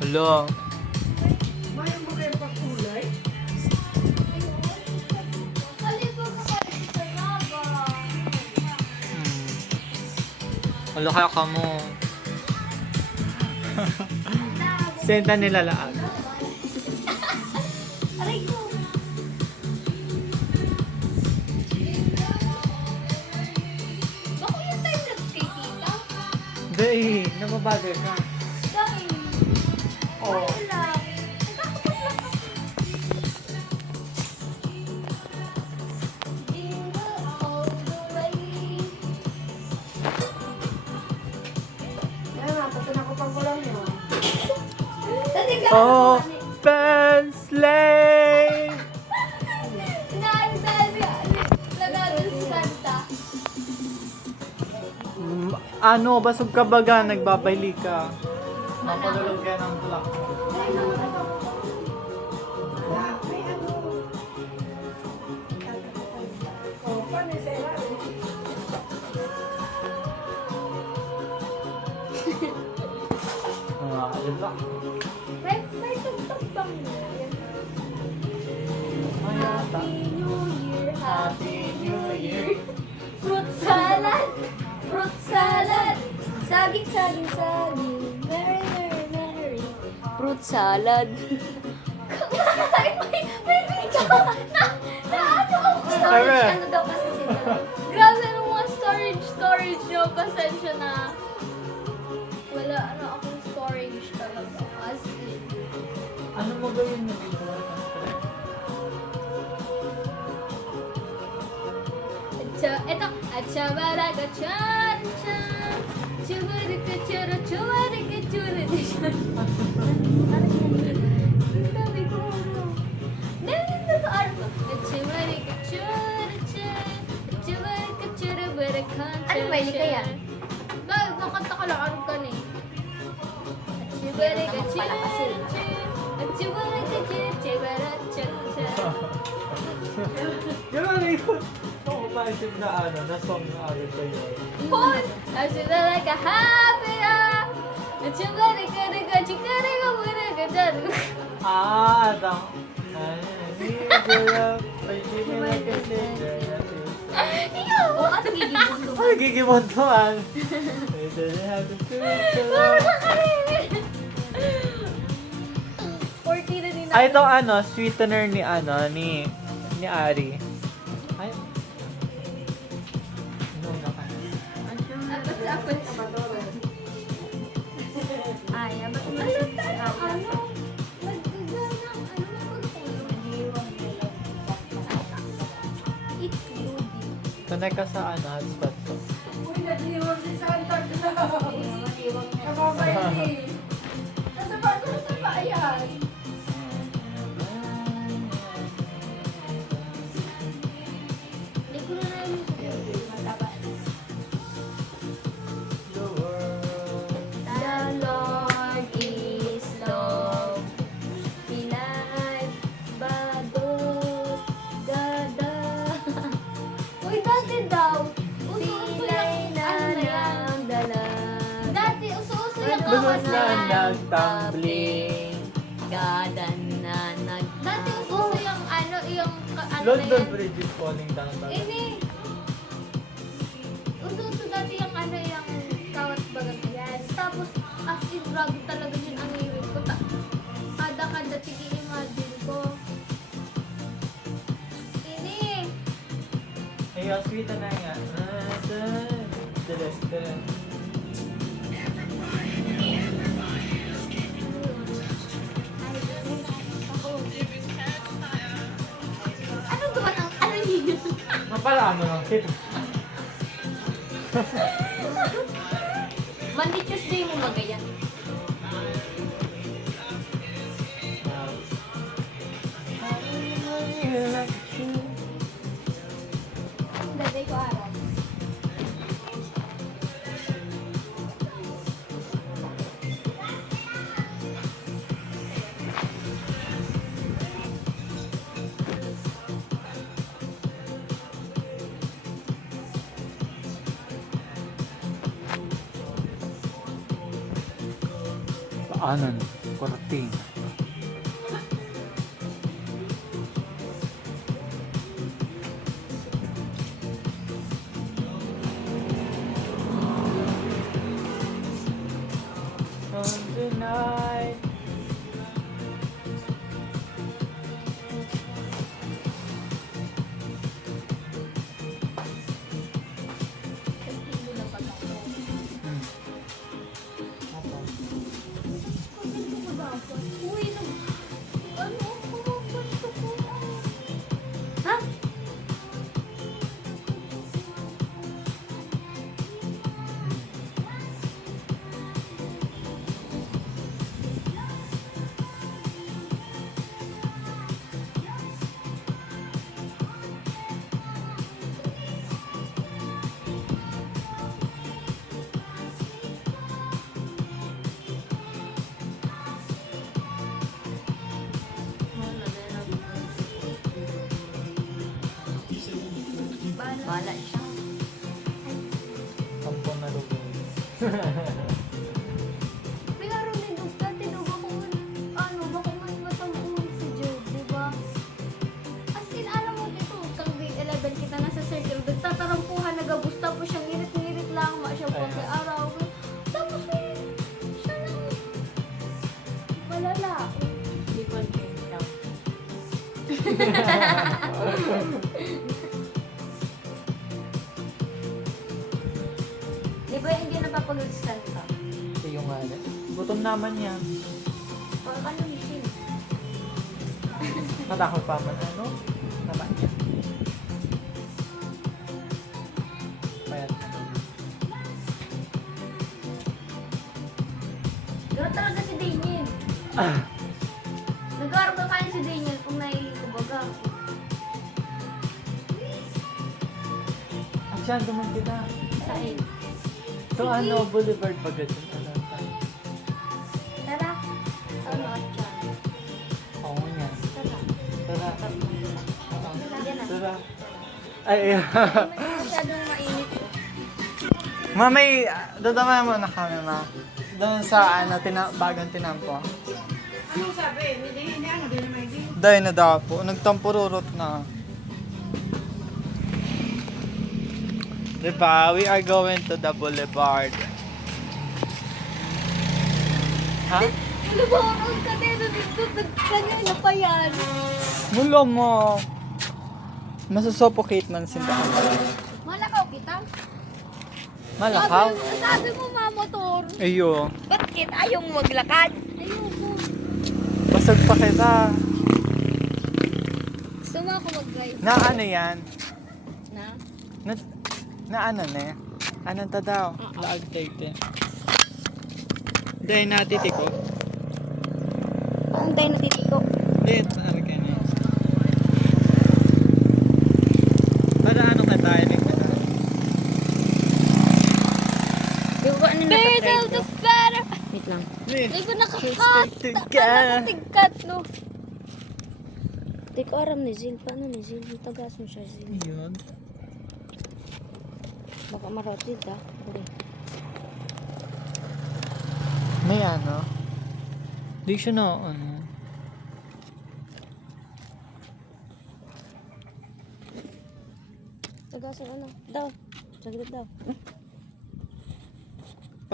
Hala. Mayroon mo kayo pagkulay? Hala kaya ka mo. Senta nila lahat. Aray ko. Bako yung time-lapse kay tita? Day, nababagay ka. Dahil. Oh. Wala. Nagkakapat lang ako. Jingle all the way. Yan nga, pati na ko pagkulang nyo. Oh, sleigh! Lagado si Santa. Ano, basog ka baga, nagbabayli ka. Mapagulog ka ng tulak. May ano. Oh, paano yung sela? Ayun lang. May tugtog bang yan? Mayata. Happy New Year, Happy New Year. Fruit salad, fruit salad. Saging, saging, saging. Merry, merry, merry. Fruit salad. may video na ano ako. Storage, ano daw kasi sila. Grabe nung mga storage nyo. Pasensya na. Wala ano akong storage talaga. As in. Ano mo gawin mo dito? Ito. Achabaraka chan chan. Chubarika chara chubarika churika chan. Sabi ko ano. Nandito to ano ko. Chubarika chara chan. Chubarika chara baraka chan. Ano ba ka yan? Nakanta ka lang ano ka ni. Chubarika chara chan. Chubarika chara chubarika chan chan. Yung ano yun? Oo, maisip na ano, na song na agad sa iyo. Hoy! I feel like a happy hour. Chika-rika-rika, chika-rika, burika, dyan. Adam. I need your love. I give you like a singer. Ikaw! O, at gigibunduhan. Ay, gigibontuan. I don't have to do it. 40 na din Ay, itong ano, sweetener ni ano, ni Ari. Ay. No, nakan. Apats-apats. Ay, abat mo. Ano? Nagdagdag ng ano na pagtulog. It's Ludi. Tunay ka sa ano, hotspot ko. Uy, nag-iwan si Santa Claus. Kababay ni. Nasa bago sa bayan. Hindi ko na namin mataba. The world. The Lord is love. Pilay, badot, dada. Uy, dati daw. Pilay na ng dalag. Dati, uso-uso yung Lubos na kawasan. nagtumbling. Gadan na nag... Dati, uso yung ano, yung... Ano na London yan? Bridge is falling down. Ini. Uso-uso dati yung ano, yung kawat bagat yan. Tapos, as in, grabe talaga yun ang iwin ko. Kada tigi-imagine ko. Ini. Ay, sweet na nga. The restaurant. Anong gawa ng... Ano yun? Mapala ano lang. Monday, Tuesday mo ba ganyan? Daday ko araw. Paanan. Cortina. On the night. Hindi na pala ako. Apa? Pagkento ko dapat. Uy, ano? Pumapasok ko. Ha? Bala siya. Tampon na lugar. May araw na doon dati daw baka baka mas matamuhan si Job, di ba? As in, alam mo dito, kang grade 11 kita nasa circle, nagtatarampuhan, nagabusta po siya, ngirit-ngirit lang, siya po Ay, kay araw. Tapos siya lang, malala. Hindi ko change lang. Di ba hindi napapag-stand ka? Ito yung nga. Gutom naman yan. Parang ano misin? Natakot pa man ano? Naman yan. Payat. Gano'n talaga si Daniel. Nag-aaral ka kaya si Daniel kung nailing ko baga. At siya, duman kita. Saan? So ano, Boulevard ba ganyan? Ano? Tara. Ano at siya? Oo nga. Tara. Tara. Yan na. Tara. Ay, Masyadong mainit ko. mamay, dadama mo na kami, ma. Doon sa ano, bagang tinampo. Ano sabi? Hindi ano, hindi naman hindi. Dahil na daw po, nagtampururot na. Diba? We are going to the boulevard. Ha? Lumakas ka dito dito. Kanina pa yan. Mula mo. Masusuffocate man sinda ka. Malakaw kita. Malakaw? Sabi mo mamotor. Iyo. Bakit ayaw mo maglakad? Ayoko. Basag pa kita. Gusto mo ako mag-drive? Na ano yan? Na? Na ano na? Anong ta daw? Laag tayo. Dahil natitiko. Ang tayo natitiko. Lit, ano ka niya? Para ano ka tayo? Di ba ano na the better. Wait lang. Lit. Di ba nakakat? Nakatigkat, no? Di ko aram ni Zil. Paano ni Zil? Tagas mo siya, Zil. Yun. Baka marotid, ha? May ano? Di siya na ano. Tagasan ano? Daw. Saglit daw.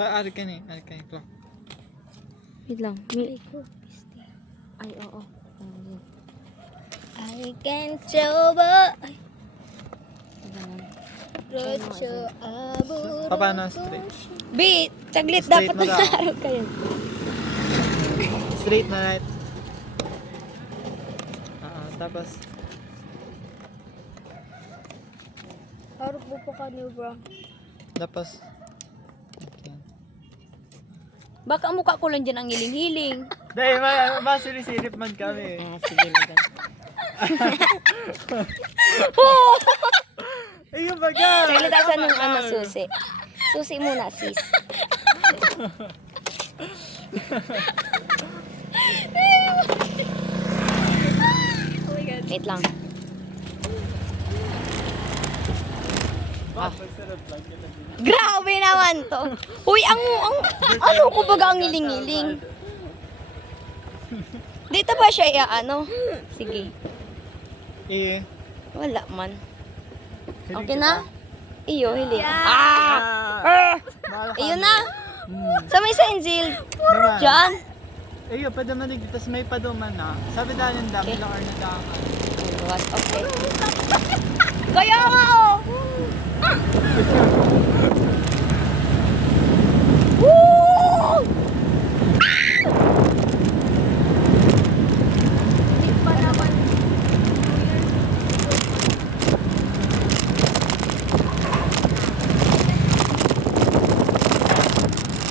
Ari ka ni. Clock. Wait lang. Ay, oo. I can show ba? Ay. Rocho aburo. Paano straight? B, saglit Straight dapat mo daw. nag-aaral kayo. Straight na right. Tapos. Harap mo pa kanyo, bro. Tapos. Okay. Baka mukha ko lang dyan ang hiling-hiling. Dahil masirisirip man kami. Sige na gan. Ayun baga. Saglit sa nung ano, susi. Susi muna, sis. Wait lang. Grabe naman to. Uy, ang ano ko baga ang hiling-hiling? Dito ba siya ano? Sige. Eh. Wala man. Hilig Okay kita. na? Iyo, hili. Ah! Mahal ka Iyo mo. na. Sa may Sainzil. Naman. Diyan. Iyo, padaman digit. Tas may paduman na. Sabi dahil ang dami Okay. lang or nadaman. What? Okay. Kaya nga oh. Woo! Hindi pa naman.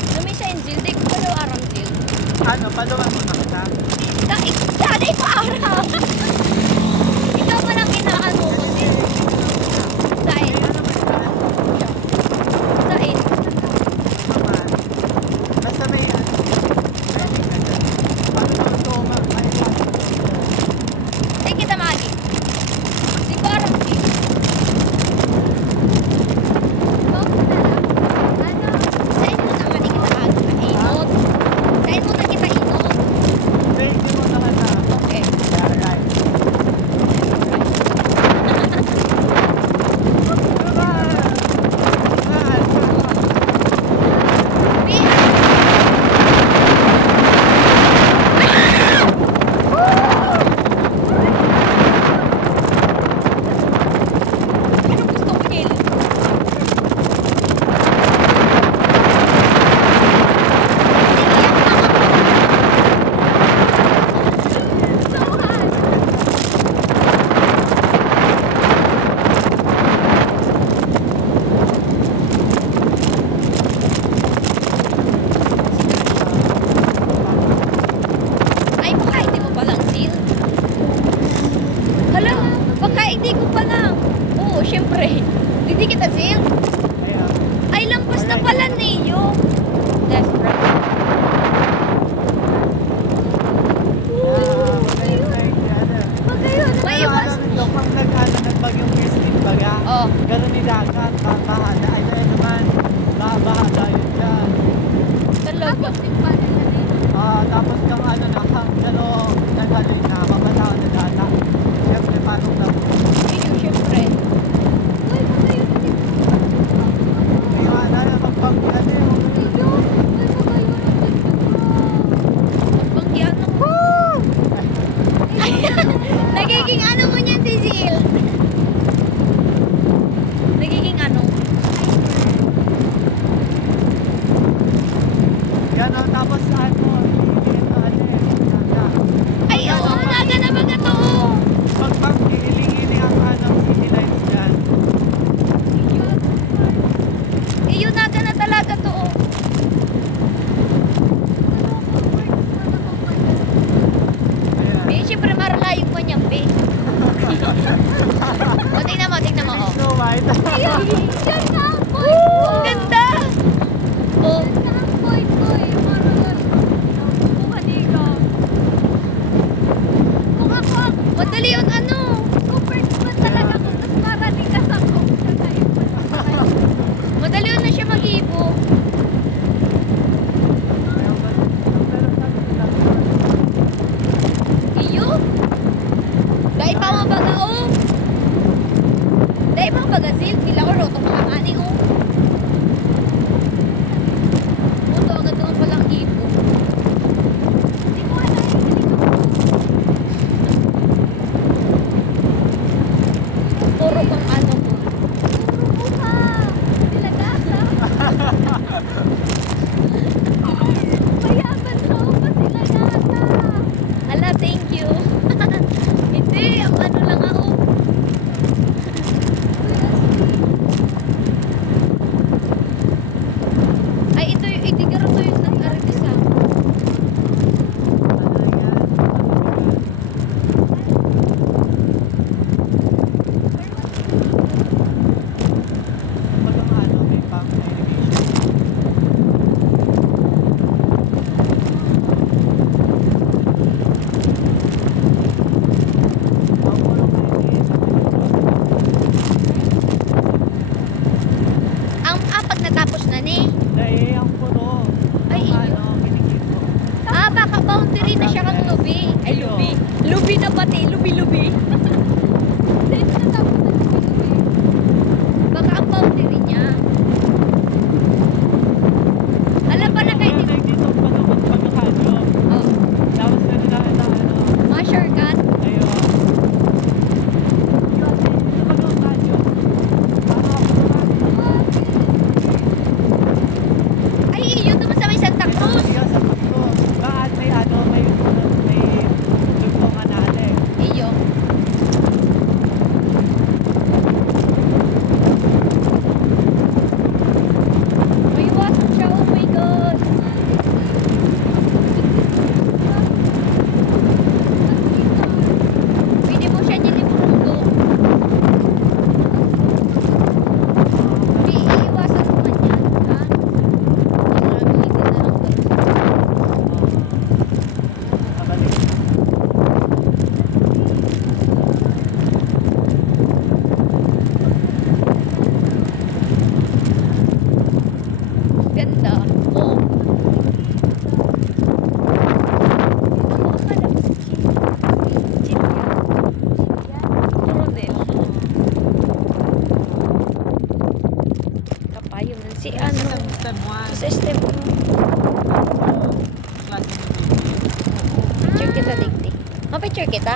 Sa may Sainzil, di ko pa daw aram Zil. Ano, paduman mo na kita? Dahil ko aram. Ikaw pa lang inaano ko Zil. Dahil. Dahil. Naman. Basta may ano. Ready na dyan. Paano mo ito Ay, kita magi. Di ko aram Zil. Saan mo naman kita agi? Inot. Saan mo na kita inot? Hindi mo naman na. Okay. Alright. Ano gusto ko Zil? Ay, baka hindi mo palang Zil. Hala, baka hindi ko pa lang. Oo, syempre. Hindi kita Zil. Ayan. Ay, lampas na pala niyo. That's right. May iwas. Pag nag-ano, nagbagyong Christine baga. Oh. Ganun ni dagat, baha na. Ay, ay naman. Baha tayo dyan. Talaga. Tapos kang ano na, kang dalo, naghalin na, mabataw na data. Siyempre, paano na po? Iyo, syempre. Kaya na, magpapagyan eh. Magbanggian mo. Nagiging ano mo niyan si Zil? Nagiging ano? Yan o, tapos ano, Ay, oo, naga na ba to? pag hihiling-hiling ang anong city lights dyan. Iyo, naga na talaga to. Ayan. Be, syempre maralayo pa niyan, be. O, tingnan mo, oh. Snow White. Yan na, boy. Ang ganda. Oh. Madali yun, ano? Madali yun na siya mag-ibo. Iyo? Dahil pa mabaga, oh. Dahil pa mabaga, Zil. Pila ko roto mga ani, oh. Muto, agad naman palang ibo. Puro kang ano ko. Hala, thank you. Hindi, ang ano lang ako. pati, lubi-lubi. Saan na tapos ng lubi-lubi? Baka ang boundary niya. Alam pa na kayo Meron tayo dito pagkakanyo. Oh, Tapos meron tayo na ano. mga shortcut. Ayun. Yun, dito pagkakanyo. Ay, yun naman sa may Santa Cruz. Iyo sa Pagko. Bakit may ano, may lugtungan natin. Iyo. May iwasan siya, oh my God. Pwede mo siya nilimundo. Di iiwasan mo man yan, ha? Gagawin din na lang doon. Kabalik. Ganda. Oo. Ano akala ko si Chin yan. Rodel. Kapayo man si ano. Step 1. Sa step 1. Klase ng Picture kita, digdi. Ma-picture kita?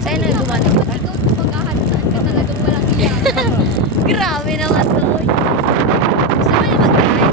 Sa'yo na dumani ka? Ikaw pagkahatsaan ka talagang walang iyan. Grabe naman to. Gusto mo niya mag-drive?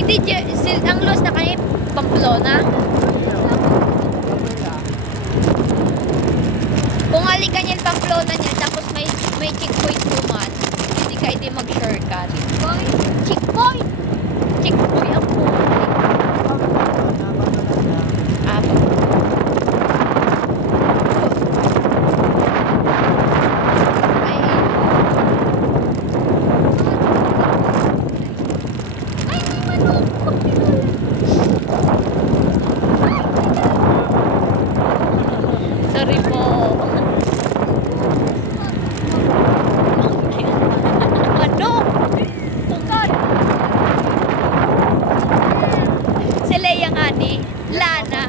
Hindi, ang lost na kami, Pamplona. Kung alikan yan Pamplona niya, tapos may checkpoint duman, hindi ka hindi mag-shortcut. Checkpoint! Checkpoint ang puti. Ah, ay, may manok! Sorry po. Manok! Tungkol! Si Leia nga ni, Lana.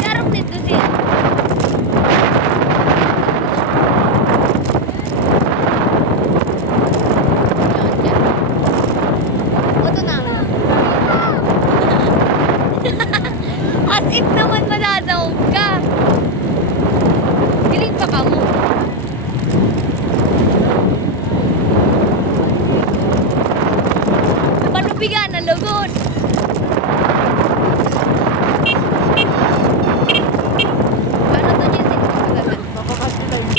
Garong dito siya. Yan, yan. Ito na. As if naman maladaw ka. Diling pa ka mo. Panubigan na lugod. Ano to dyan? Mapapas nila yung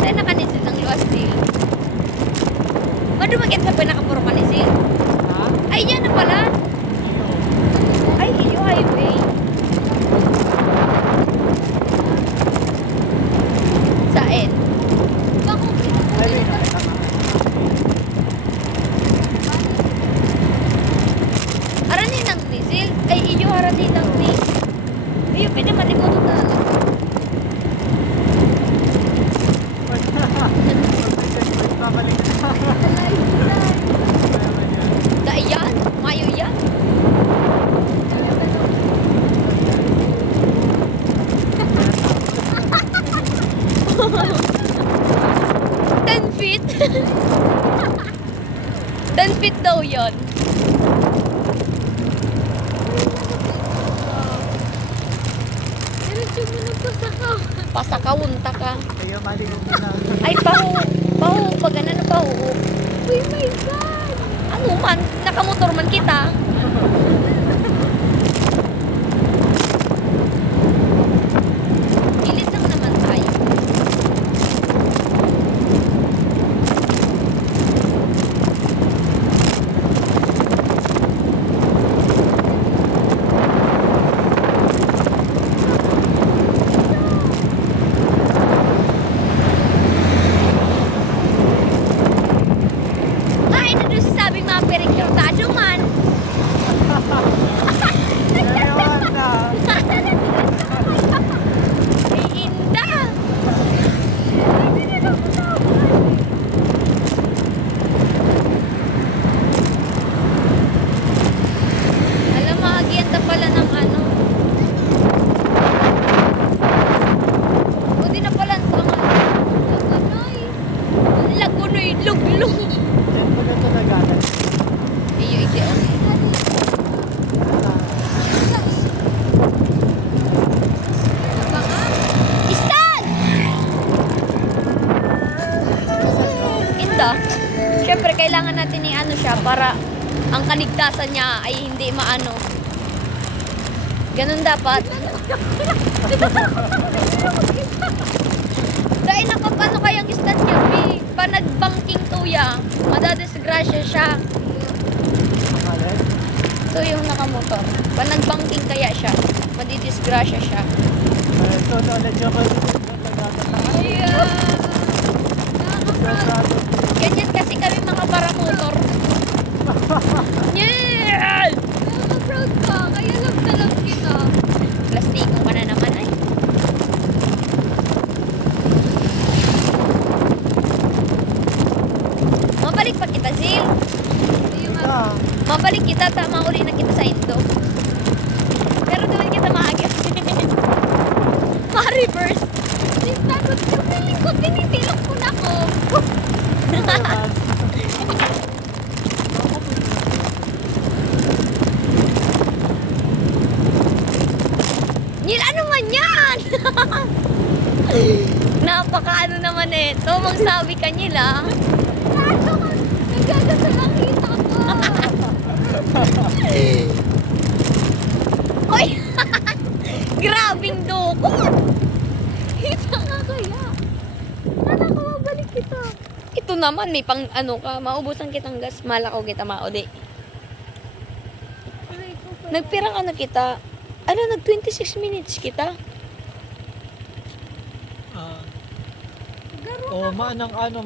Saan nakanisil ng luwas din? Madumagat sa pinakapuro kanisil. Ha? Ay, yan na pala. Ay, iyo highway. Saan? Ay, tama. Aranin ng nisil. Ay, iyo haranin ng ni. Iyo, pinamalimuto na. Babalik na. Daiyan? Mayo yan? Ten feet? 10 feet daw yun. Diretso mo na po sa ka. Pasakawunta ka. Kaya maliit na. Ay, pahu. Pag ano na pahu. Oh my God! Ano man, nakamotor man kita. Ilis lang naman tayo. Ay, na doon sasabing mga perikyurtado man. Ewan na. Ay, inda. Alam, maagyanta pala ng ano. O, di na pala ang tanga. Lagunoy. Lagunoy, luglong. Yan mo na talaga. Iyo, ike, okay. Stan! Inda. Siyempre, kailangan natin i-ano siya para ang kaligtasan niya ay hindi maano. Ganun dapat. Dahil nakapano kayang istan niya, pa nag-banking tuya, madadisgrasya siya. Makalit. Ito yung nakamotor. Pa nag-banking kaya siya, madidisgrasya siya. Ito na ulit yung nagkakatakas. Ganyan kasi kami mga paramotor. Yeah! Nakaka-proud ka. Kaya love na love kita. Plastiko ka na naman ay. Mabalik pa kita, Zil. Ito yung Ah, Mabalik kita, tama uli na kita sa Indo. Pero doon kita maagap. Ma-reverse. Tapos yung feeling ko, tinitilok ko na ko. Nil, ano man yan? Napaka ano naman eh. Tumang sabi ka nila. Nagagasa lang kita ko. Oy! Grabing dukot! Kita nga kaya. Sana ka mabalik kita. Ito naman, may pang ano ka, maubusan kitang gas, malakaw kita maudi. Nagpira ka na kita. Ano, nag 26 minutes kita?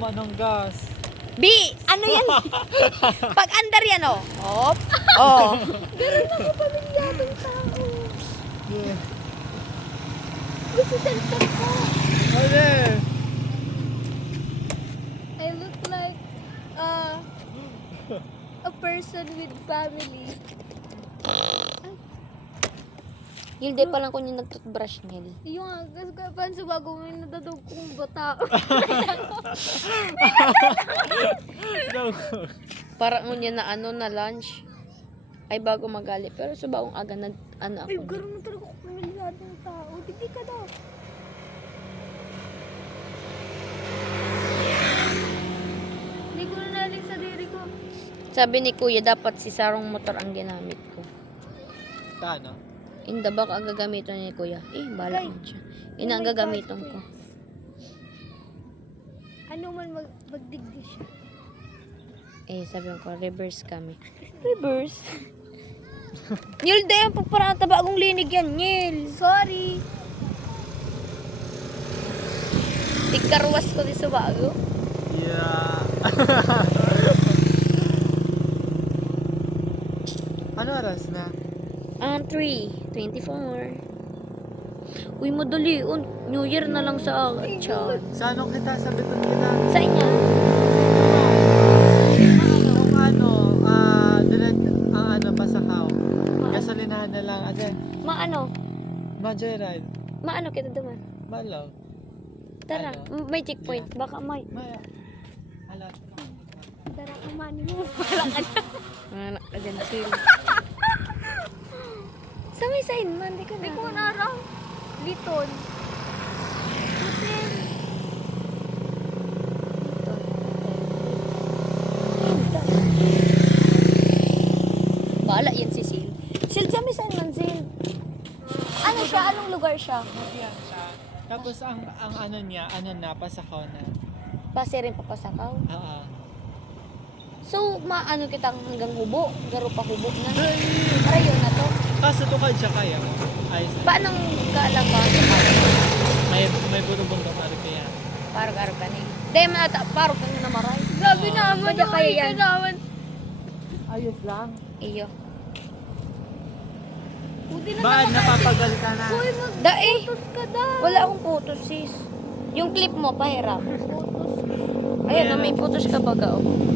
Manang gas. B, ano yan? Pag under yan, oh. Op. Oh. Ganun ako pamilyadong tao. Yeah. Gusto center ko. Ano? I look like a person with family. Hilde pa lang kung yung nag-toothbrush nil. Yung kapan sa bago may nadadog kong bata. Parang yun na ano na lunch. Ay bago magali. Pero sa bagong aga nag ano Ay, ako. gano'n na talaga ako pamilyadong tao. Hindi ka daw. Hindi ko na naling sa diri ko. Sabi ni Kuya dapat si sarong motor ang ginamit ko. Kano? Inda baka ang gagamitin ni Kuya. Bala Right. mo siya. Ina ang gagamitin ko. Ano man magdigdi siya. Sabi ko reverse kami. Reverse. Nyil day ang pagparata bagong linig yan, Nyil. Sorry. Tigkarwas ko di sa bago. Yeah. Ano oras na? 3:24. Uy, madali. New Year na lang sa chat. Sa ano kita? Sabitan kita. Sa inyo? Kung direct ang Pasakaw. Gasolinahan na lang. Again, Maano? ma-joyride. Maano kita duman? Malaw. Tara, Ano? may checkpoint. Baka may. Maya. Alat. Dara ka man mo. Anak ka dyan, chill. Sa may sign man, di ka Hindi na. ko narang. Liton. Hotel. Bahala yan si Sil. Sil, sa may sign man, Sil. Ano siya? Anong lugar siya? Yan siya. Tapos ang ano niya, Pasakaw na. Base rin papasakaw. Oo. So, maano kitang hanggang hubo? Garo pa hubo na. Para yun na to. Kaso to kaya kaya. Ayos na. Paano kaalam ba? May burubong ka yan. Parang ka na eh. Dahil parang ka na maray. Grabe naman. Madya kaya Ay, yan. naman. Ayos lang. Iyo. Buti na Bakit naman. napapagal ka na? Uy, Dae. mag-photos ka daw. Wala akong photos, sis. Yung clip mo, pahiram. Photos. Ayan, na may photos ka baga. Oh.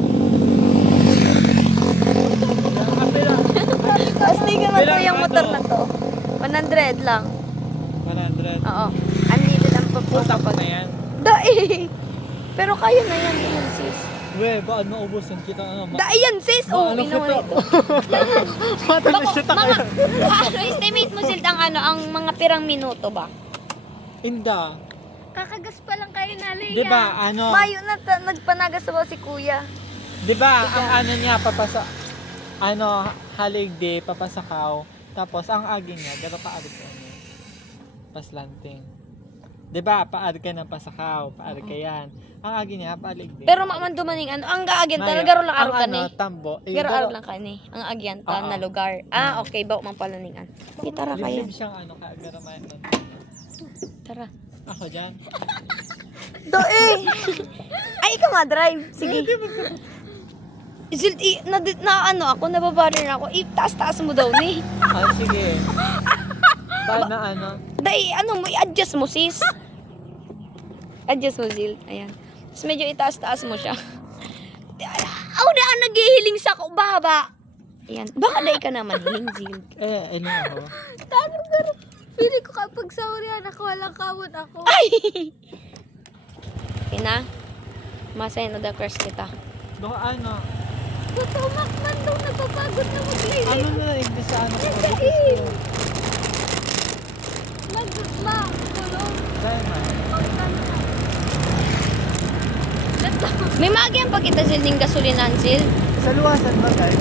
Astig naman to yung motor na to. 100 lang. 100. Oo. Unlimited ang pagpusa Putak na yan. Dae. Pero kaya na yan, sis. We, baka maubusan kita. Dae yan, sis. Oh, Ano inawa kita? ito. Matalo siya Mga, ano, estimate mo sila ang mga pirang minuto ba? Inda. Kakagas pa lang kayo na, Leia. Di ba, ano? Mayo na nagpanagas sa si kuya. Di ba, ang ano niya, haligdi, papasakaw. Tapos, ang agi niya, gano'n paarag ka niya. Paslanting. Di ba, paarag ka ng pasakaw, paarag ka yan. Ang agi niya, paaligdi. Pero mamandumaning ano, ang gaagyan ta, Mayo, garo lang araw ang ka ano, ni. tambo. Garo araw lang ka ni. Ang agyan ta Oo. na lugar. Ah, okay, bawa mang palaningan. Di tara kaya. Liblib siyang ano, garo mayan. Tara. Ako dyan. Doe! Ay, ikaw nga drive. Sige. Zil, na ako, nababarir na ako. Taas-taas mo daw ni. Ah, sige. Paano ano? Dahil, i-adjust mo, sis. Adjust mo, Zil. Ayan. Tapos medyo itaas-taas mo siya. Ako na ang naghihiling sa baba. Ayan. Baka dahil ka naman hiling Zil. Ano ako? Tano pero feeling ko kapag saurihan ako, walang kamot ako. Okay na. Masaya na the crush kita. Baka ano? Totoo makman daw nagpapagod na mag-lay. Ano na naigdi sa ano ko? Kulong. Dahil man. May maagyang pa kita Zil ning gasolinan Zil. Sa luwasan ba guys?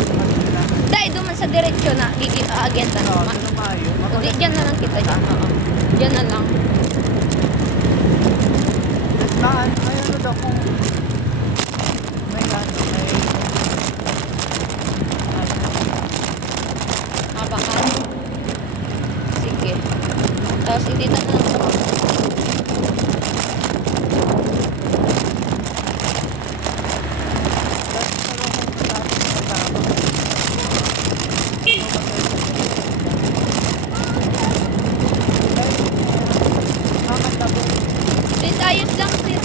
Dahil duman sa diretsyo na aagyan na Oo, naman. sa Mayo. Hindi, dyan na lang kita dyan. Dyan na lang. Tapos maan, may ano daw kung may ano, may Baka. Sige. Tapos hindi na lang sa Sis, ayos lang sis.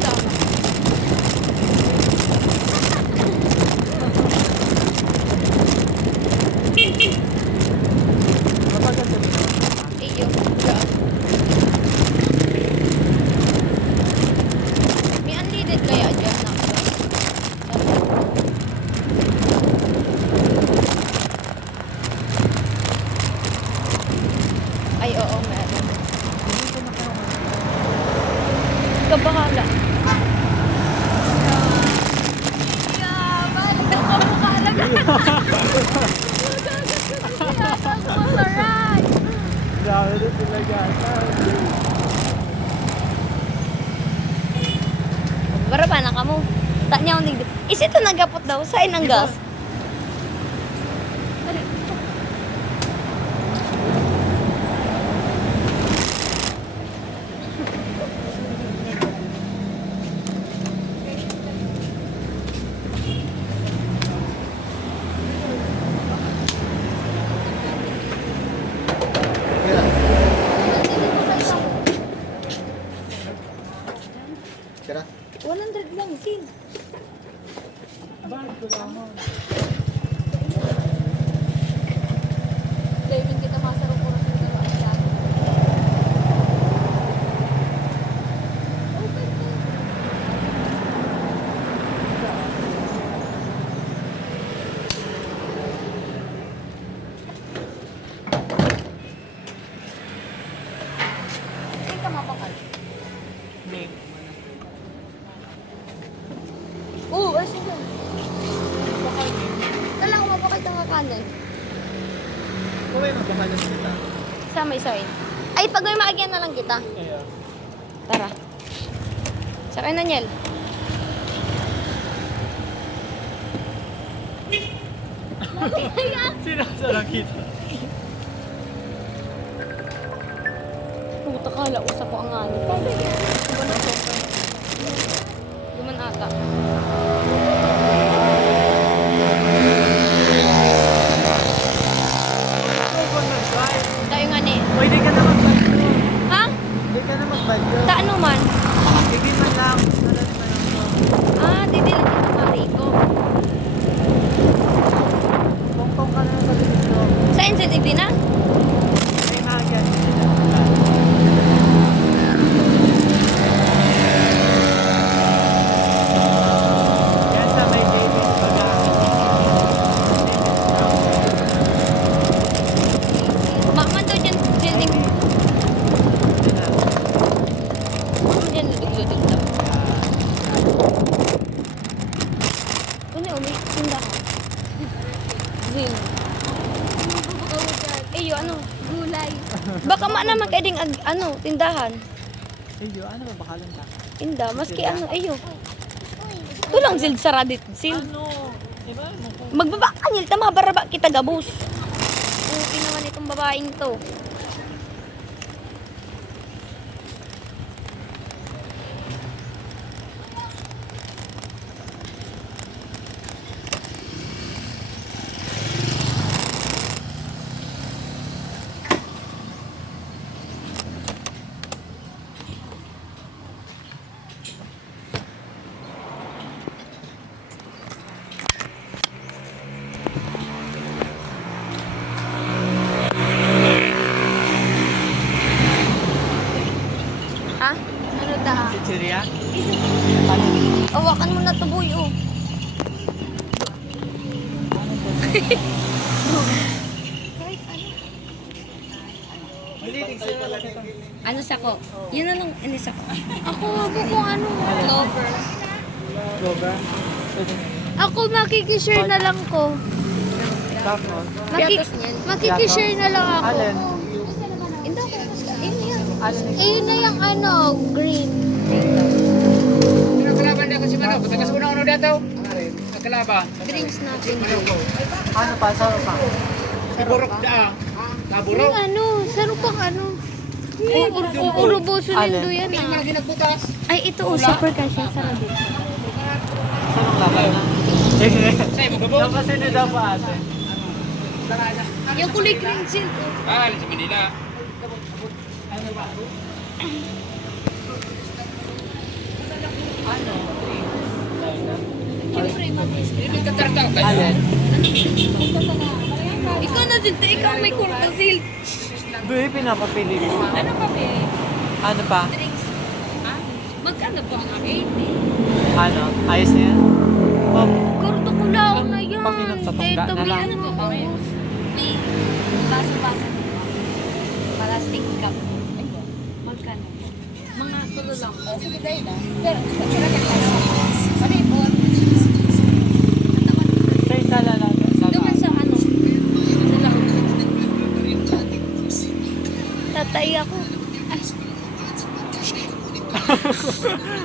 Iyo. May unleaded kaya dyan na. Ay, oo, meron. Kabahala. Balik ako mukha lang. Motorized. Grabe na talaga. Baraba na ka mo. Ta niya akong digdi. Is ito nagapot daw? Saan ang gas? Tara. 100 lang, Sin. Bakit ko lamang? David kita masarap ko sa dalawa siya. Hindi ka mapakal. May. Oo, ay sige. Kailangan mapakal ka nga kanan. Kung may magbahalas kita. Sa may side. Ay, pag may maagyan na lang kita. Kaya. Tara. Sakay na, Niel. Sinasarang kita. Puta ka, lausap ko ang ano. Duman ata. Tayo nga ni. Uy, di ka na magbadyo. Ha? Di ka na magbadyo. Ta ano man? Hindi man lang. Nalat man ako. Ah, didilit ko mari ko. Tongtong ka na sa dito. Sa Enzel, hindi na? May mahagyan. Yan sa may David baga. Makman daw dyan, dyan, makman dyan, ludog-ludog daw. Ano yun, may tindahan. Zil. Iyo, ano? Gulay. Baka ma naman kaeding ano, tindahan. Iyo, ano ba bakalan ka? Tinda, maski ano, iyo. Ito lang, Zil, saradit. Zil, Ano? Diba? magbaba ka, Nil, tama, baraba kita gabos. Puti naman itong babaeng to. Ano sako? Yun na lang, ano sako? Ako nga po kung ano. Lover. Lover? Pwede. Ako makikishare na lang ko. Tapos, Makikishare na lang ako. alin? Hindi ako mas ayun yan. Alin? Ayun na yung ano, green. Kalaban na kasi mano, patagas una-una dito. Kalaban. Drinks natin. Ano pa? Saan pa? Burok da. Naburok. Yung ano, sarupang ano. Uruboso Alin? nindo yan Hindi ah. man ginagbutas. Ay, ito oh, super kasya. Sarap din. Saan ang laban na? Say mo gabo. Napasin daw pa ate. Yung kulay green silk. Ah, sa Manila. Hindi tatarta ka. Alin? Ikaw na din, ikaw may kurta silk. Buhay pinapapili ko. Ano pa be? Ano pa? Drinks. Ah? Magkano po ang 80? Ano? Ayos na yan? Oh, Kurto ko lang na yan. Pag pinagtatangga Ito, na may lang. ano pa May baso-baso. Plastic cup. Magkano? Mga tulo lang. Oh, sige tayo na. Pero, sila ka tayo. Ano yung buwan? sa isala lang. Duman sa ano? Tatay ako.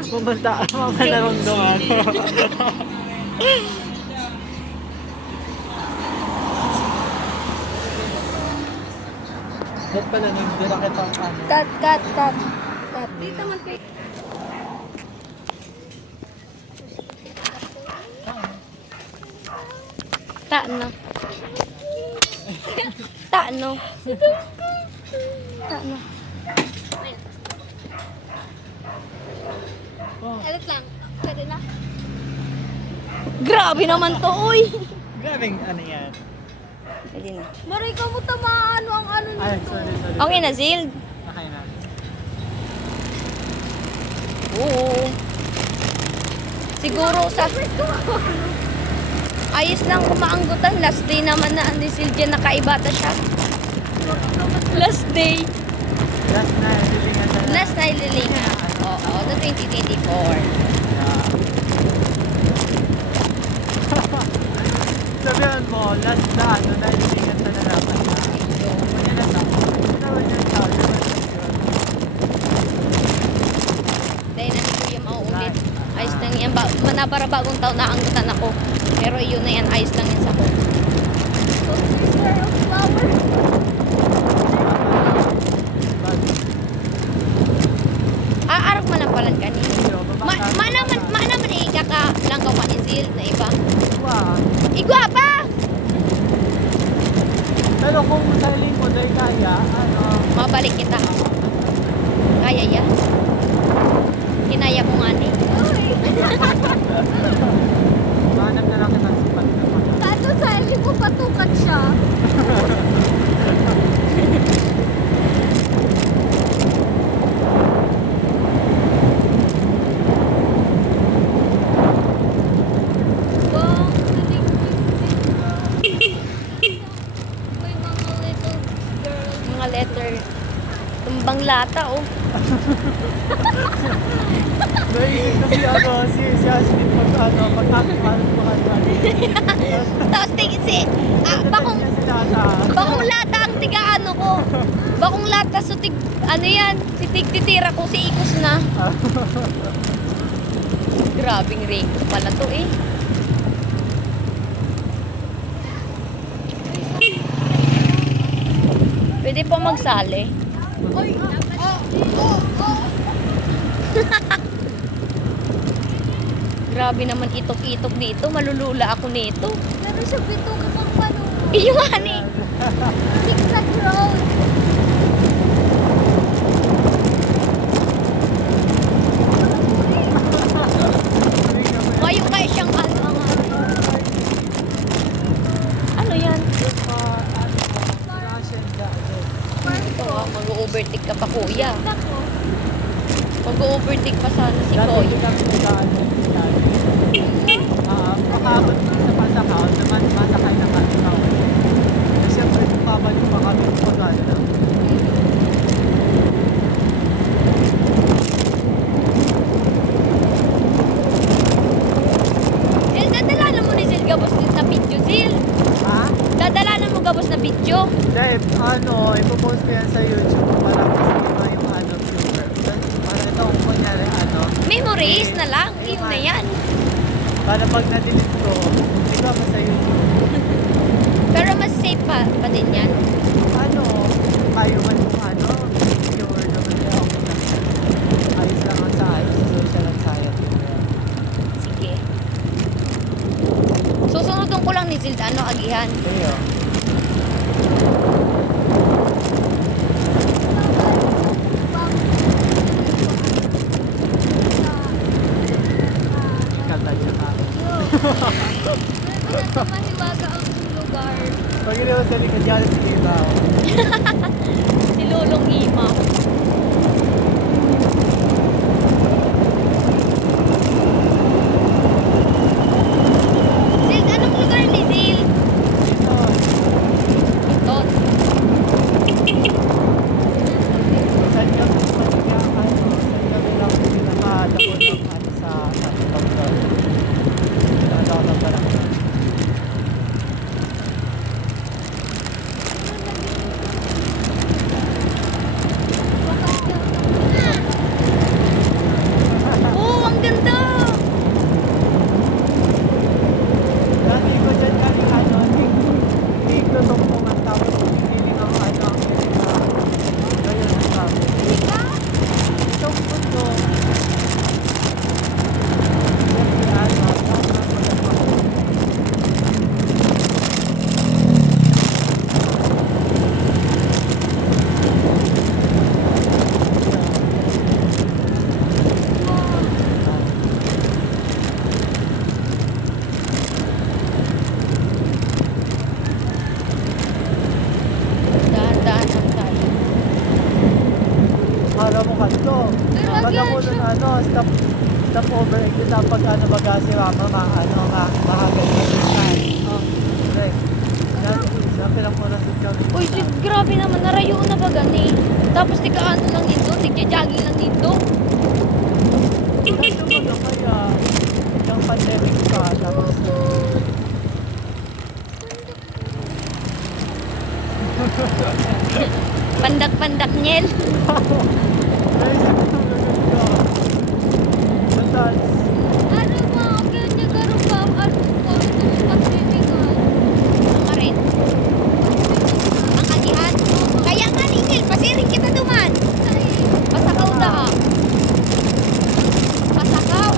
Pumunta, mamanarong doon. Ba't pala nagdira kita ano? Cut. Dito man kay... Taano. Taano. Taano. Oh, Edit lang. Pwede na. Grabe naman to, uy. grabing ano yan. Pwede na. Maray ka mo tamaan ang ano Ay, nito. sorry. Okay na, Zild. Okay na. Oo. Siguro sa... Ayos lang kumaanggutan. Last day naman na ang Silvia nakaibata siya. Last day. Last na, lilingan na. Last na ililinga. Oo, no 2024. Sabihan mo, last na ano, na lilingan sa nalaman na. Kanya na sa naman yung tao, naman yun. Dahil na hindi ko yung mauulit. Ayos lang yan. Manabara bagong taon na anggutan ako. Pero yun na yan. Ayos lang yan sa ko. Arap man ang palan ka ni. Manaman eh, kakalanggaw ka ni Zil na iba. Wow. Igwa pa! Pero kung sarili mo dahil kaya, ano, Mabalik kita. Kaya yan. Kinaya ko nga ni. mahanap na lang kita sa pagkakas. Tato sa hindi ko patukat siya. Wow, may mga little girl. Mga letter. Tumbang lata, oh. Naisip ko si ano, si Asmin pag ano, pag-ano mo Tapos si, bakong, si Tata. bakong lata ang tigaano ko. Bakong lata so tig, ano yan, si tigtitira ko, si Ikos na. Grabing ring pala to eh. Pwede po magsali. Grabe naman itok-itok dito. Malulula ako nito. Pero siya bito ka pang pano. Iyo nga ni. Zigzag road. Kayo kaya siyang ano. Ano yan? Ito mag-overtake ka pa kuya. Mag-overtake pa sana si Koy. Makabot sa bahaw naman masakay na kataw. Kasi siyempre babalik pa kami pagkala. Sil, dadalanan mo ni Sil gabos din na video, Sil. Ha? Dadalanan mo gabos na video. Dahil ipopost ko yan sa YouTube para mas yung viewer. Para ito kung kunyari Memories na lang. Yun na yan. para pag na-delete ko, ikaw mo sa YouTube. Pero mas safe pa din yan. Kayo man kung viewer naman na okay lang yan. Ayos lang ang sa ayos, social anxiety. Sige. Susunodin ko lang ni Sil, agihan. Kayo. Kanta niya ka. Mahiwaga ang lugar. Pag iniwan sa likod, yan si Diva. Si Lolong Ima. Sil, anong lugar ni Sil? Ito. Saan ka lang pinakadakot ng sa pag-vlog. Nakatawa pa lang. Oh, ang ganda! Dati ko dyan hindi ko tungtungan tapos hindi ako ang ngayon ang sabi. Tungkol ko. Dahan-dahan lang tayo. Para mo kanto. Pero Pag again, ako siya. nun, stop over exit pag baga si Mama, makaganyan. Oh, okay. Napilang ko na sa Uy, Sil, grabe naman. Narayo na ba gani? Tapos tika lang dito. Tigja-jogging lang dito. Kaya, yung pandemic pa, tapos Pandak-pandak nyel. Ano mo? Kanya garo pa. Ano mo? Pagbibigan. Ang rin. Ang agihan. Kaya nga ningil. Pasiring kita duman. Pasakaw da. Pasakaw.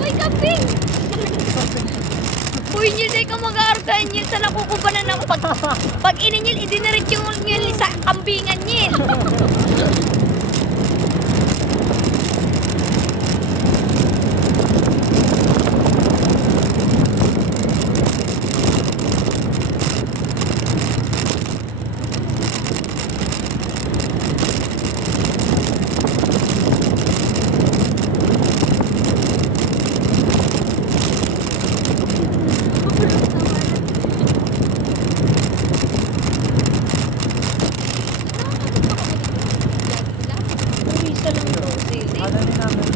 Uy, kambing! Uy, hindi ka mag-aargahan niya sa nakukubanan ng pag ininyil, idinarit yung nyil sa kambingan nyil. Isa lang to, Sil. Adali namin.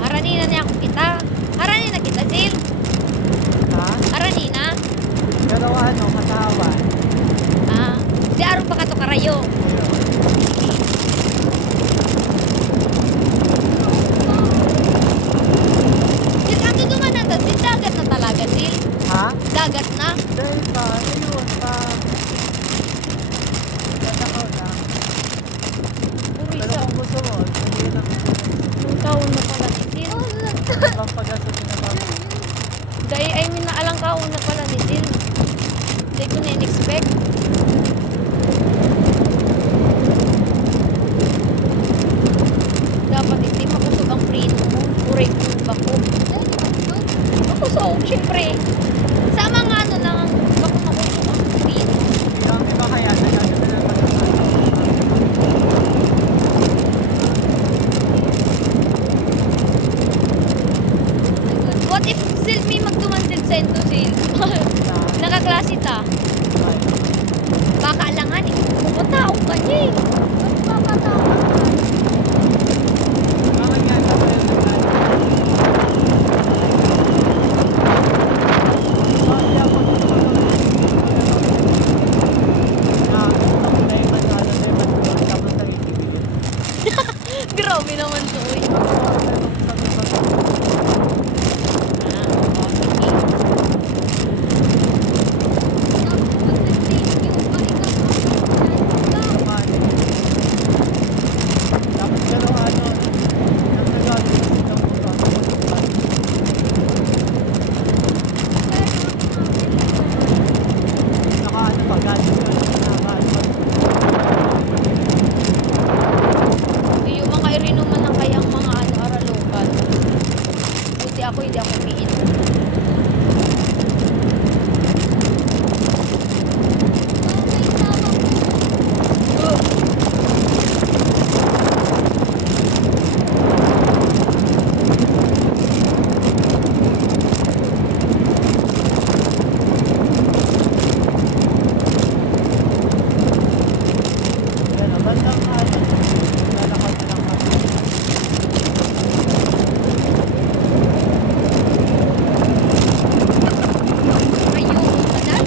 Haranina niya ako kita. Haranina kita, Sil. Ha? Haranina. Dalawa katawan. Ah, si Aaron pa ka to karayo. Sil, ang dudumanan doon, Sil, dagat na talaga, Sil. Ha? Dagat na. Dahil pa, yun pa. Natakaw na. Uy, Pero sa kung gusto mo, hindi na yung taon na pala ni Sil. ibang pag-asa pinapapa. Dahil, I mean, naalang kaon na pala ni Sil. Hindi ko na-expect. Dapat hindi makusog ang prino mo. Uray ko bako. Makusog, syempre. Sa mga lang, bako makusog ang prino. Hindi kami makaya na natin na basit ah. Baka langan eh. Pupatao ka niya eh. Papatao ka. Bakit nga ito tayo naglalaro? Sorry ako dito. Ako na yung masyado na yung masyado. Tapos ang ibigin. Grabe naman to eh. Tapos gano'n ano, ang nagagawin ng saka ano pa, gadget ko lang sinabahan pa. Yung mga irinuman lang kayang mga ano, aralokan. Buti ako, hindi ako umiinom. Gano'n, bandang ano, lalakad na lang kami. Ayun, manan.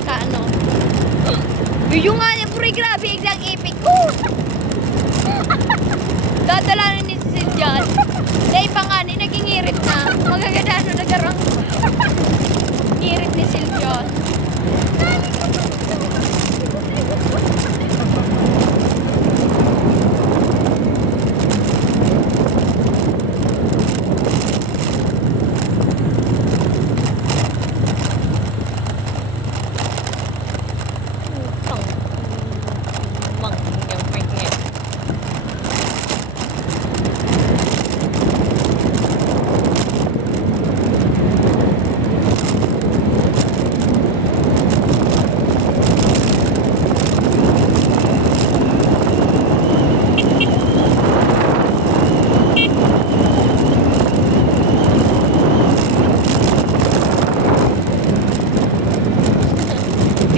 Sa ano? Yung nga niya, puri grabe, exang epic ko. Dadala na ni si John. Dahil pa nga ni, naging ngirit na. Magaganda na nagarang. Ngirit ni Silvion.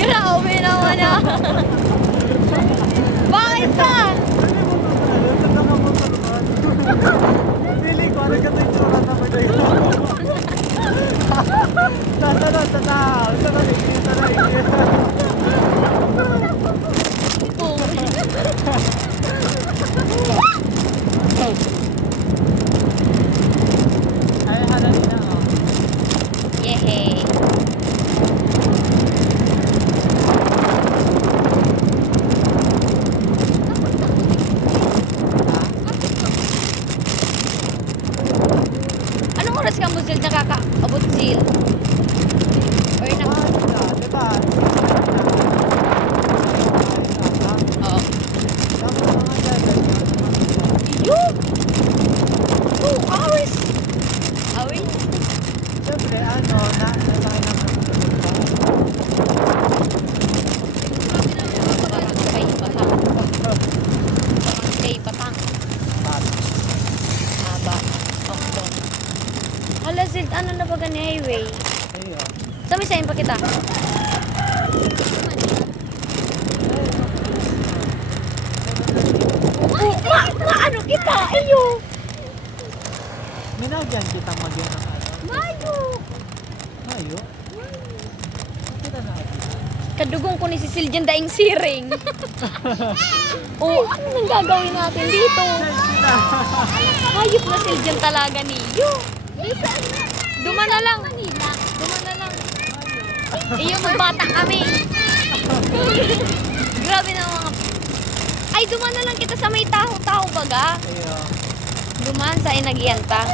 Grabe naman ah. Bakit ba? Feeling ko, ano ka ito yung tsura na mo dyan? Sasanod sa tao. Sanay. Ay, halal na oh. Yehey. Anong oras ka mo, Zil? Nakaka-abot, Zil? Or na... Diba? Oo. Tapos mga gagawin Yun! 2 hours! Hours? Siyempre, ano, nasakay naman ako sa Parang kay Batang. Parang kay Batang. Haba. Okto. Hala, Zil, ano na ba gani highway? Ayun. Sami-sayin pa kita. Ano kita? Ayo! Minagyan kitang magyan ng ano. Mayo! Mayo? Kita na ito. Kadugong ko ni si Siljan daing siring. Oh, ano nang gagawin natin dito? Hayop na Siljan talaga niyo. Duma na lang. Duma na lang. Iyo, magbata kami. Grabe na mga... Ay, duma na lang kita sa may taho-taho baga. Ayun. Duman sa inagiyanta.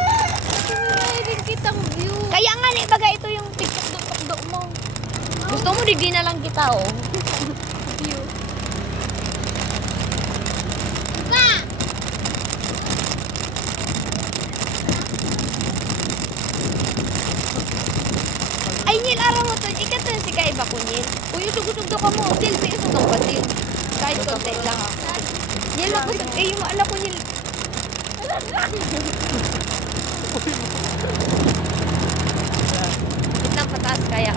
Mayroon kitang view. Kaya nga ni baga ito yung tiktok-tukdo mo. Gusto mo digdi na lang kita oh. View. Ay, Nil, araw mo to. Ikato si Kaiba ko, Nil. Uy, usog-usog daw ka mo. Nil, may usog ang batil. Kahit konti lang. Nil, magusog. Eh, yung alam ko, Nil. Kitang pataas kaya.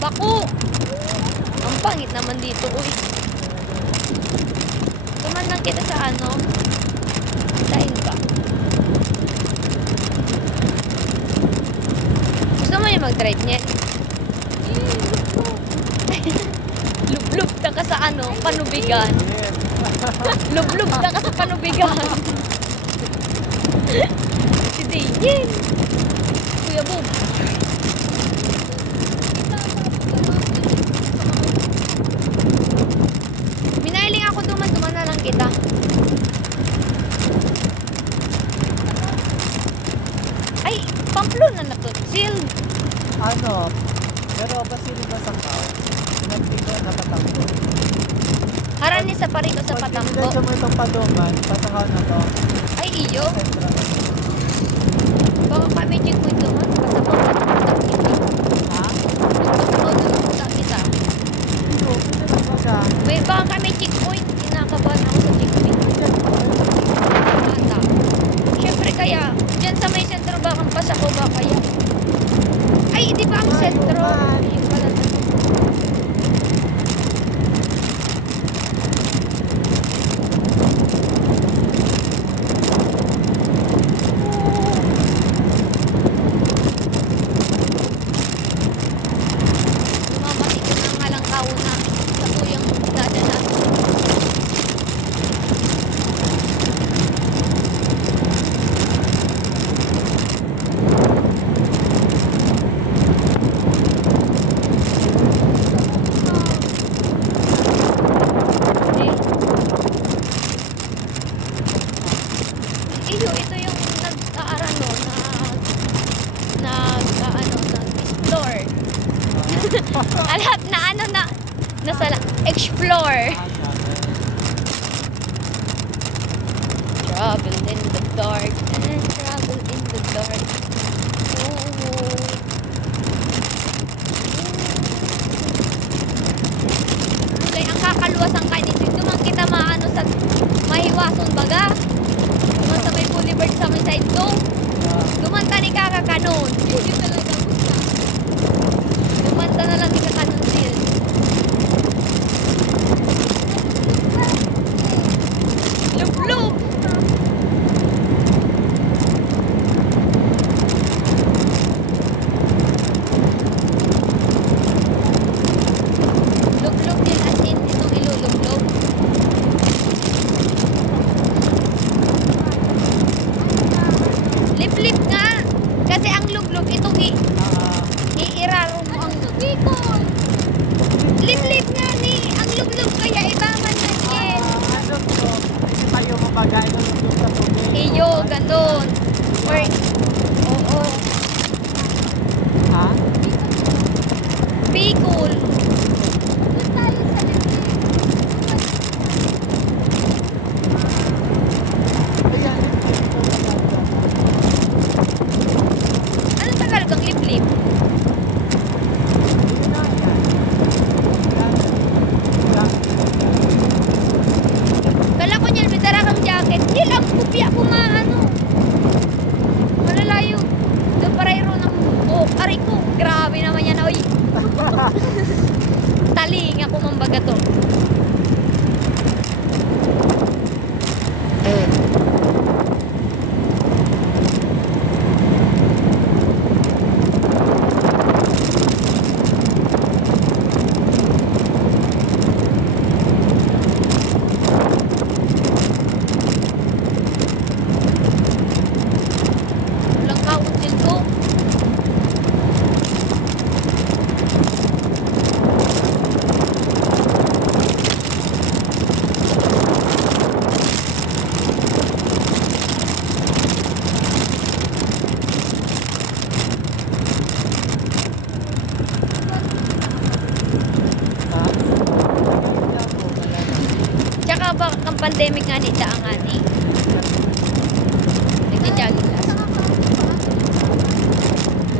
Baku! Ang pangit naman dito, uy. Tumandang kita sa ano. Dahil ba? Gusto mo yung mag-drive niya? Lublub ka ka sa ano, panubigan. Lublub ka ka sa panubigan. Si Dayen. Kuya Bob. Minailing ako duman na lang kita. Ay, Pamplona na to. Chill. Ano? Pero pasilip na sa kao. Pinagpito na patampo. Haran ni sa pari ko sa Pag Patampo. diniretso mo itong paduman, pasakaw na to. Ay, iyo. Extra. Baka kami check mo ito, man. Basta pa Ha? puta kita. Hindi, pwede na ba siya? May baka kami checkpoint. Kinakabahan ako sa checkpoint. Bata. Siyempre kaya, dyan sa may sentro ba kang pasako ba kaya? Ay, di ba ang Ay, sentro? man. Yun pala. Lumamati ko na nga lang kauna sa kuyang dadala. Iyo, ito yung nag-aarano nag-explore. Lahat na ano na, nasa explore. Travel in the dark and travel in the dark. Oh. Kaya ang kakaluwasan ka nito, dumang kita maano sa mahiwason baga. Duman sa may Boulevard sa may side ko. Dumanta ni kakakanon. Hindi talaga gusto. Dumanta na lang ni kakanon din. Lublub! Lublub din as in itong ilulublub. Lip-lip nga. Kasi ang lublub itong iiraro mo ang Bicol. Lip-lip nga ni. Ang lublub kaya ibaman na din. Ano to? Hindi tayo mapagain ng lublog sa tubig. Iyo, ganun. Or, oo. Ha? Bicol. Ayan. Anong Tagalog ang lip-lip? Yun na, yan. Yan. Kala ko niyan, may dala kang jacket. Nil, ang kupya ko nga, ano. Malalayo. Doon parayro ng buhok. Aray ko, grabe naman yan, oy. Taling ako mambaga to. Walang kauntil ko. Ha? Yan po, wala na. Tsaka ba ang pandemic nga ni ang ani. Nagja-jogging last.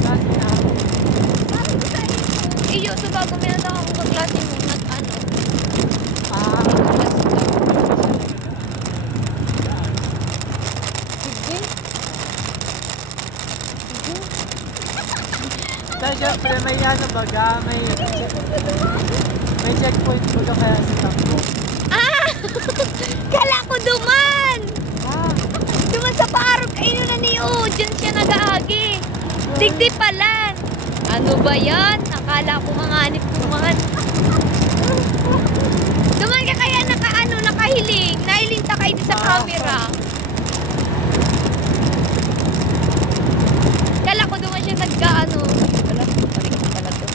Kasi na, Iyo, so bago minatang akong kaklase mo, nag-ano, ah, nag-class ka. Dahil syempre may ano baga, may checkpoint baga kaya sa takbo. Ah! Kala ko duman! Duman sa paarog kayo na niyo. Diyan siya nag-aagi. Digdi pala. Ano ba yan? Akala ko manganip kuman. Duman ka kaya nakahiling. Nailinta kayo sa camera. Kala ko duman siya nagkaano. Wala, balik ko pala to.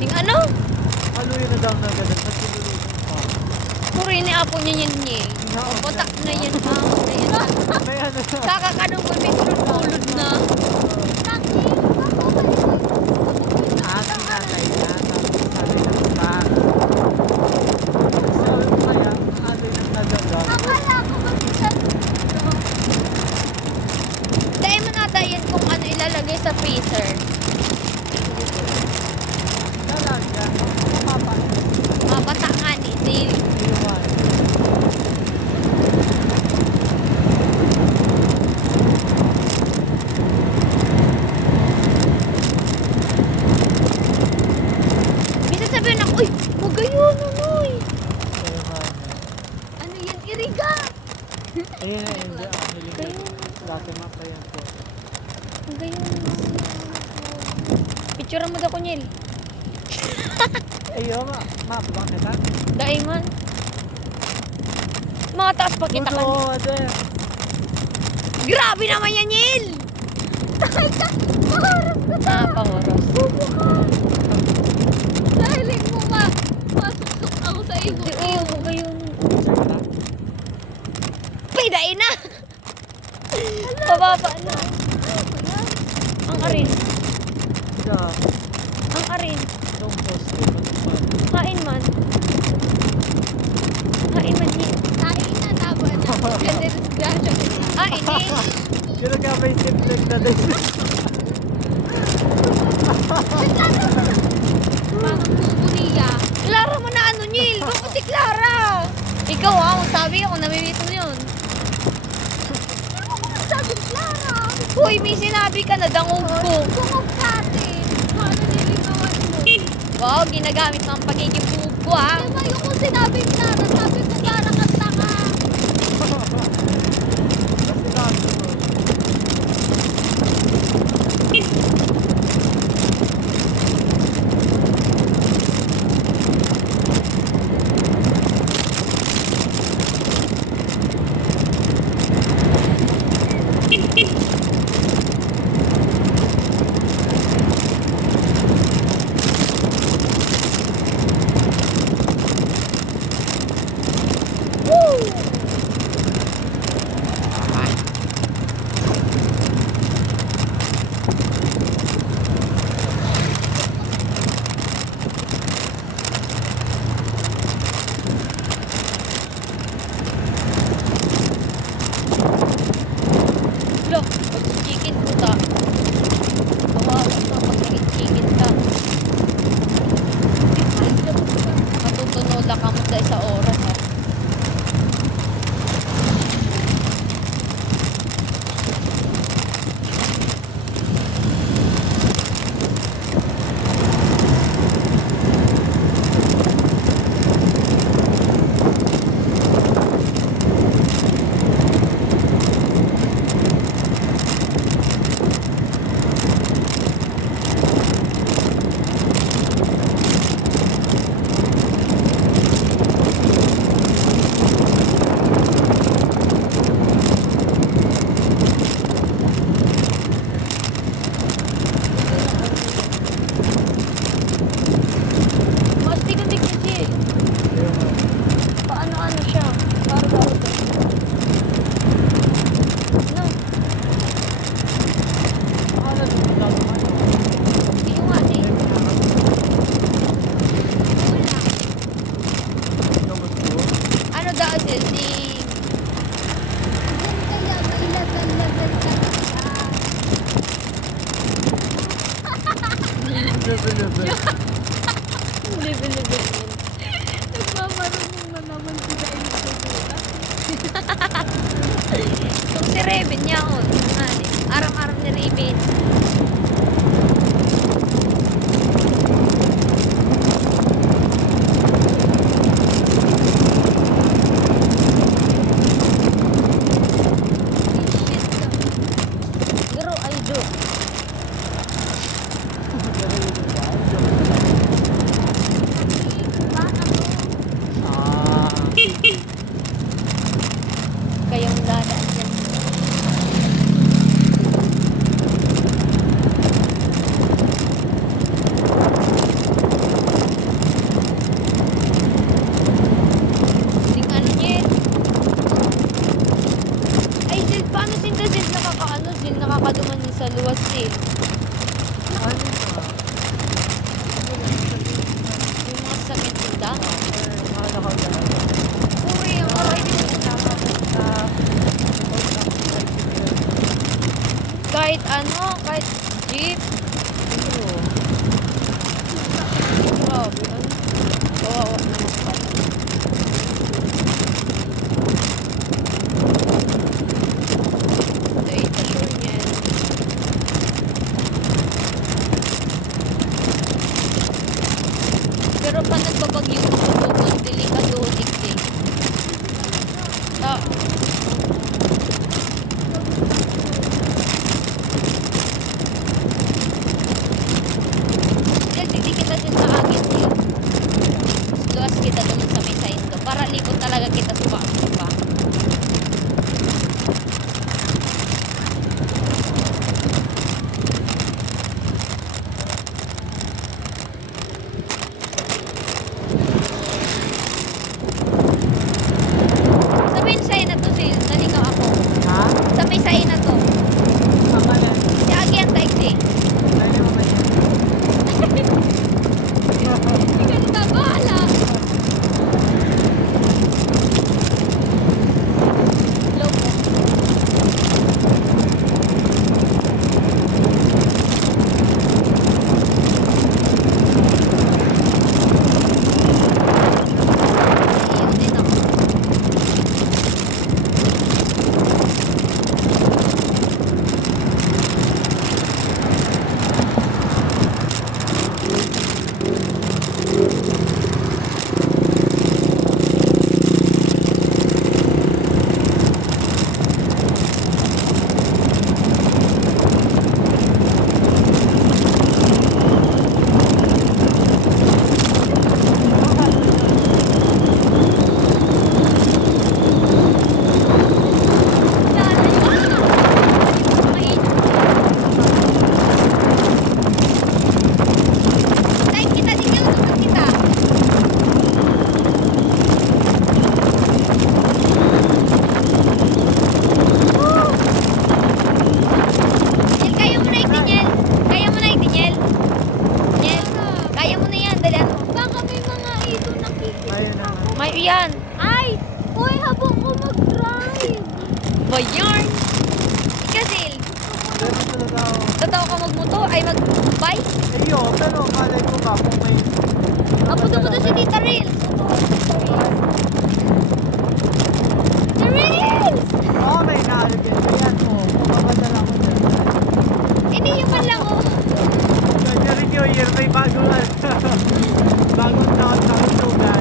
Yung ano? Haluin na daw na ganun. Ba't sinulungan pa? Puro ini apo niya yan niya. Putak na yan. Na yan. May ano na. Kakakanong ko may tulod na. Sinatay na. Tapos sabi ng bag. So, kaya, haluin ang nadagang. Akala ko kasi Dahil mo nata yan kung ano ilalagay sa freezer. Talaga. Mapapa. Mabata nga ni Sil. Iwan. Bisa sabihin ako, uy, magayon uy. Iwan. ano yan, iriga. Ayun na, hindi. Hiling. Laki mapa yan po. Magayon. Picture mo daw ko Nyel. Ayun, mapa kita. Dahil man. Mga taas pa kita ka. Puto, ade. Grabe naman yan Nyel. Pangoros. Dahiling mo masusok ako sa iyo. Hindi, oh, magayon. Check na. Pidain na. Pababa na. Ang arin. Ika. Ang arin. Itong post ko. Kain man. Kain man Nyel. Kain na, tama na. Ganda disgrasya. Kain eh. Pero ka may simple na din. Parang buko niya. Clara mo na ano Nyel. Bako si Clara. Ikaw ang sabi ako namimit mo yun. Ano ko sabi, Clara? Hoy, may sinabi ka na dangog ko. Bumog kate. Paano niligawan mo? Wow, ginagamit mo ang pagiging bubo ah. Diba yung kung sinabi Clara, sabi ko Clara ka tanga. kayong dadaan dyan. Sing ano niya eh. Ay, Zil, paano sinta Zil nakakaano? Zil nakakaduman din sa luwas eh. Ano ba? Yung mga sakit sinta. Ano ka ba? Puri, ang aray din mo. Kahit ano, kahit jeep. Grabe, ano? Kawawa naman pala. Dahil sa sure niyan. Pero pa nagbabagyo ng tutukan, delikado tigil. Ta. Dahil kita dyan sa agit yun. Luwas kita doon sa may side do. Para likod talaga kita sa pa. Sa may side na to, Sil. Naligaw ako. Ha? Sa may side na to. Tama yan. Si Agi ang taxi. Ano mo ba yan? Hindi ka na bahala. Low po. Iyon din ako. Kita din yung naman kita. Nel, kaya mo na itinel. Kaya mo na itinel. Nel, kaya mo na yan. Dalian mo. Baka may mga ito nakikita. Ayun na. May yan. Ay! Uy, habang ko mag-drive! Bayan. Ikasil, Pero talaga ako. totoo ka magmotor ay mag-bike? Ayun, pero malay ko ba kung may... Aputo-puto si Tita Reels. Tita Reels! Oo, may naalagyan ko yan. Oo, pumapadala ko dyan. Hindi yung man lang oh. Every New Year may bagong bagong taon na hulugan.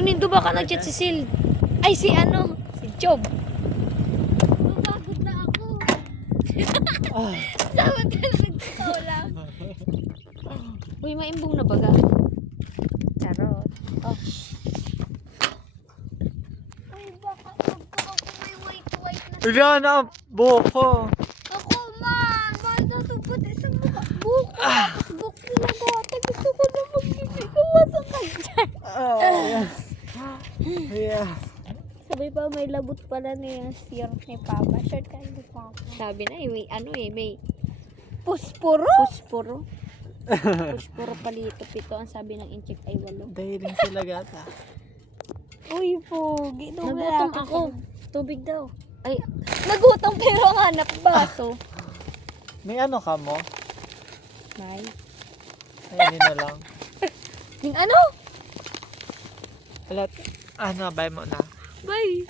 Nindo baka nag-chat si Sil. Ay, si ano? Si Job. Mapagod na ako. Ah. Dapat ka nagkakaulam. Uy, maimbong na baga. Charot. Oh. Uy, baka ako may white na. Wala na ang buko. Ako man! Mahal na tupot isang buko. Tapos buko na bata. Gusto ko na magsisigawasan ka dyan. Yeah. Sabi pa may labot pala ni sir ni Papa. Short ka ni Papa. Sabi na, may ano may Puspuro? puspuro. Puspuro palito pito. Ang sabi ng incheck ay 8. Dahil rin sila gata. Uy, pogi. Nagutom ako. Tubig daw. Ay, nagutom pero ang hanap baso. May ano ka mo? May. Ayun na lang. Yung ano? Alat, ano, buy mo na. Bye.